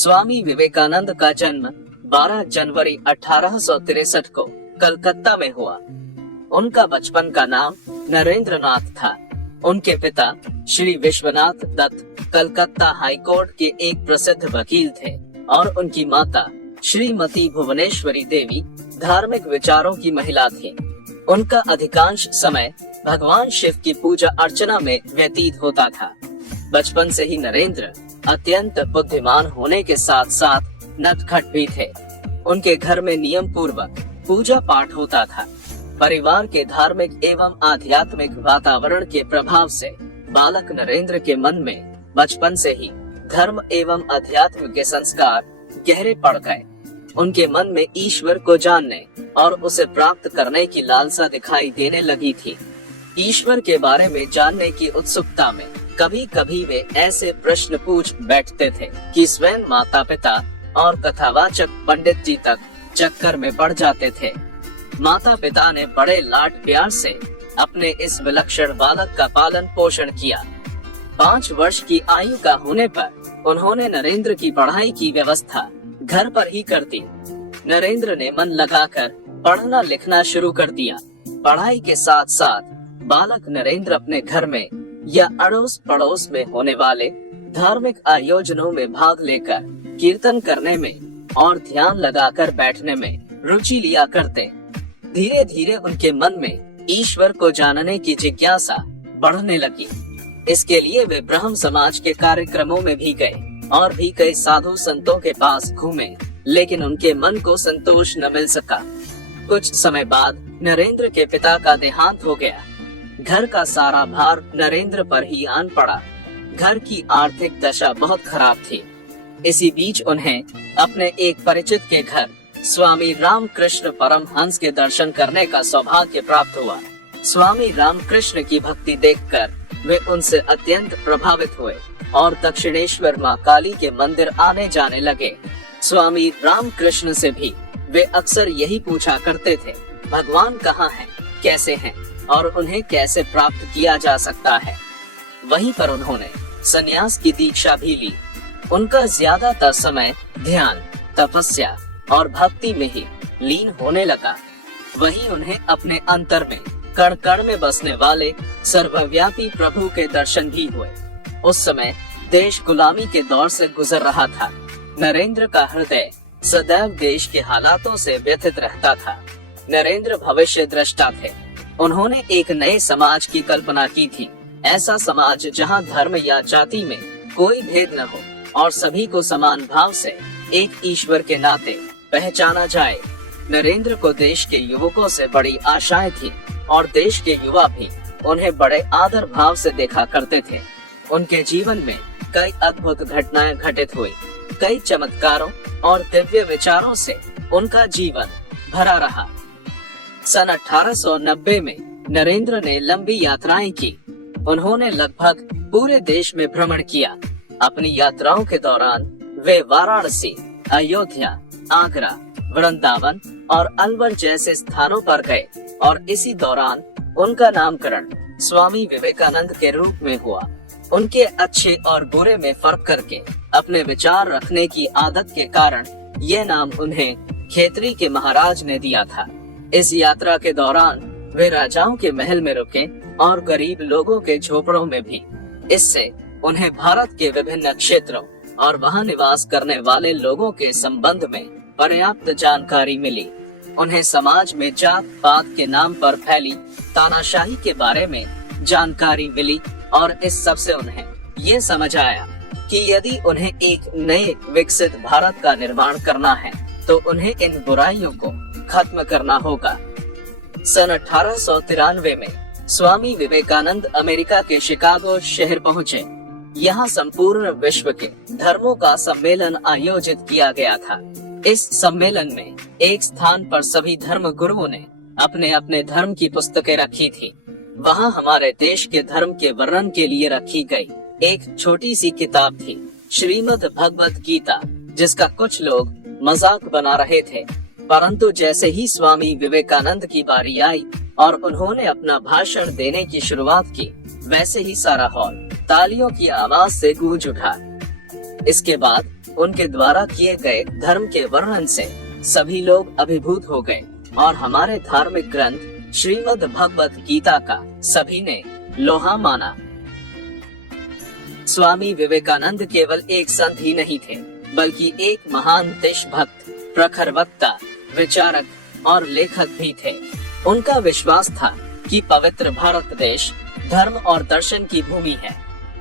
स्वामी विवेकानंद का जन्म 12 जनवरी 1863 को कलकत्ता में हुआ। उनका बचपन का नाम नरेंद्र नाथ था। उनके पिता श्री विश्वनाथ दत्त कलकत्ता हाईकोर्ट के एक प्रसिद्ध वकील थे और उनकी माता श्रीमती भुवनेश्वरी देवी धार्मिक विचारों की महिला थी। उनका अधिकांश समय भगवान शिव की पूजा अर्चना में व्यतीत होता था। बचपन से ही नरेंद्र अत्यंत बुद्धिमान होने के साथ साथ नटखट भी थे। उनके घर में नियम पूर्वक पूजा पाठ होता था। परिवार के धार्मिक एवं आध्यात्मिक वातावरण के प्रभाव से बालक नरेंद्र के मन में बचपन से ही धर्म एवं अध्यात्म के संस्कार गहरे पड़ गए। उनके मन में ईश्वर को जानने और उसे प्राप्त करने की लालसा दिखाई देने लगी थी। ईश्वर के बारे में जानने की उत्सुकता में कभी कभी वे ऐसे प्रश्न पूछ बैठते थे कि स्वयं माता पिता और कथावाचक पंडित जी तक चक्कर में पड़ जाते थे। माता पिता ने बड़े लाड प्यार से अपने इस विलक्षण बालक का पालन पोषण किया। 5 वर्ष की आयु का होने पर उन्होंने नरेंद्र की पढ़ाई की व्यवस्था घर पर ही कर दी। नरेंद्र ने मन लगाकर पढ़ना लिखना शुरू कर दिया। पढ़ाई के साथ साथ बालक नरेंद्र अपने घर में या अड़ोस पड़ोस में होने वाले धार्मिक आयोजनों में भाग लेकर कीर्तन करने में और ध्यान लगाकर बैठने में रुचि लिया करते। धीरे धीरे उनके मन में ईश्वर को जानने की जिज्ञासा बढ़ने लगी। इसके लिए वे ब्रह्म समाज के कार्यक्रमों में भी गए और भी कई साधु संतों के पास घूमे, लेकिन उनके मन को संतोष न मिल सका। कुछ समय बाद नरेंद्र के पिता का देहांत हो गया। घर का सारा भार नरेंद्र पर ही आन पड़ा। घर की आर्थिक दशा बहुत खराब थी। इसी बीच उन्हें अपने एक परिचित के घर स्वामी रामकृष्ण परमहंस के दर्शन करने का सौभाग्य प्राप्त हुआ। स्वामी रामकृष्ण की भक्ति देखकर वे उनसे अत्यंत प्रभावित हुए और दक्षिणेश्वर मां काली के मंदिर आने जाने लगे। स्वामी रामकृष्ण से भी वे अक्सर यही पूछा करते थे, भगवान कहाँ हैं, कैसे हैं और उन्हें कैसे प्राप्त किया जा सकता है। वहीं पर उन्होंने संन्यास की दीक्षा भी ली। उनका ज्यादातर समय ध्यान, तपस्या और भक्ति में ही लीन होने लगा। वहीं उन्हें अपने अंतर में कण कण में बसने वाले सर्वव्यापी प्रभु के दर्शन भी हुए। उस समय देश गुलामी के दौर से गुजर रहा था। नरेंद्र का हृदय सदैव देश के हालातों से व्यथित रहता था। नरेंद्र भविष्य दृष्टा थे। उन्होंने एक नए समाज की कल्पना की थी। ऐसा समाज जहां धर्म या जाति में कोई भेद न हो और सभी को समान भाव से एक ईश्वर के नाते पहचाना जाए। नरेंद्र को देश के युवकों से बड़ी आशाएं थी और देश के युवा भी उन्हें बड़े आदर भाव से देखा करते थे। उनके जीवन में कई अद्भुत घटनाएं घटित हुई। कई चमत्कारों और दिव्य विचारों से उनका जीवन भरा रहा। सन 1890 में नरेंद्र ने लंबी यात्राएं की। उन्होंने लगभग पूरे देश में भ्रमण किया। अपनी यात्राओं के दौरान वे वाराणसी, अयोध्या, आगरा, वृंदावन और अलवर जैसे स्थानों पर गए और इसी दौरान उनका नामकरण स्वामी विवेकानंद के रूप में हुआ। उनके अच्छे और बुरे में फर्क करके अपने विचार रखने की आदत के कारण ये नाम उन्हें खेतरी के महाराज ने दिया था। इस यात्रा के दौरान वे राजाओं के महल में रुके और गरीब लोगों के झोपड़ों में भी। इससे उन्हें भारत के विभिन्न क्षेत्रों और वहां निवास करने वाले लोगों के संबंध में पर्याप्त जानकारी मिली। उन्हें समाज में जात पात के नाम पर फैली तानाशाही के बारे में जानकारी मिली और इस सब से उन्हें ये समझ आया कि यदि उन्हें एक नए विकसित भारत का निर्माण करना है तो उन्हें इन बुराइयों को खत्म करना होगा। सन 1893 में स्वामी विवेकानंद अमेरिका के शिकागो शहर पहुँचे। यहाँ संपूर्ण विश्व के धर्मों का सम्मेलन आयोजित किया गया था। इस सम्मेलन में एक स्थान पर सभी धर्म गुरुओं ने अपने अपने धर्म की पुस्तकें रखी थी। वहाँ हमारे देश के धर्म के वर्णन के लिए रखी गई एक छोटी सी किताब थी, श्रीमद् भगवत गीता, जिसका कुछ लोग मजाक बना रहे थे। परंतु जैसे ही स्वामी विवेकानंद की बारी आई और उन्होंने अपना भाषण देने की शुरुआत की, वैसे ही सारा हॉल तालियों की आवाज से गूंज उठा। इसके बाद उनके द्वारा किए गए धर्म के वर्णन से सभी लोग अभिभूत हो गए और हमारे धार्मिक ग्रंथ श्रीमद् भगवत गीता का सभी ने लोहा माना। स्वामी विवेकानंद केवल एक संत ही नहीं थे, बल्कि एक महान देशभक्त, प्रखर वक्ता, विचारक और लेखक भी थे। उनका विश्वास था कि पवित्र भारत देश धर्म और दर्शन की भूमि है।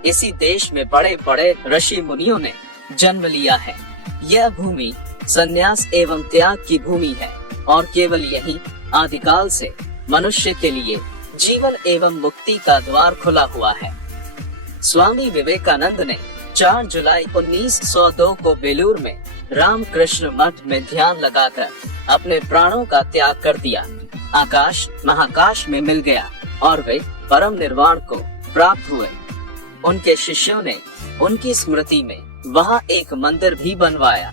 इसी देश में बड़े बड़े ऋषि मुनियों ने जन्म लिया है। यह भूमि संन्यास एवं त्याग की भूमि है और केवल यही आदिकाल से मनुष्य के लिए जीवन एवं मुक्ति का द्वार खुला हुआ है। स्वामी विवेकानंद ने 4 जुलाई 1902 को बेलूर में रामकृष्ण मठ में ध्यान लगाकर अपने प्राणों का त्याग कर दिया। आकाश महाकाश में मिल गया और वे परम निर्वाण को प्राप्त हुए। उनके शिष्यों ने उनकी स्मृति में वहाँ एक मंदिर भी बनवाया।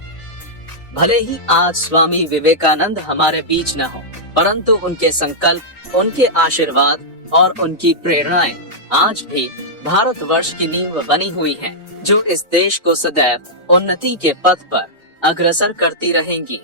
भले ही आज स्वामी विवेकानंद हमारे बीच न हो, परंतु उनके संकल्प, उनके आशीर्वाद और उनकी प्रेरणाएं आज भी भारतवर्ष की नींव बनी हुई हैं, जो इस देश को सदैव उन्नति के पथ पर अग्रसर करती रहेंगी।